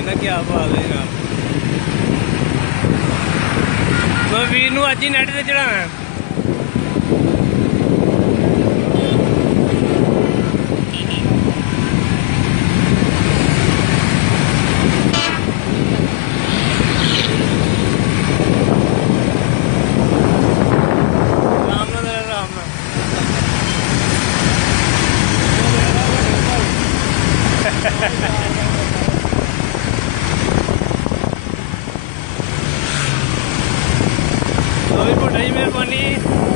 ना क्या बात है जनाब। मैं वीर नूं अज ही नैट ते चढ़ाना। मेहरबानी।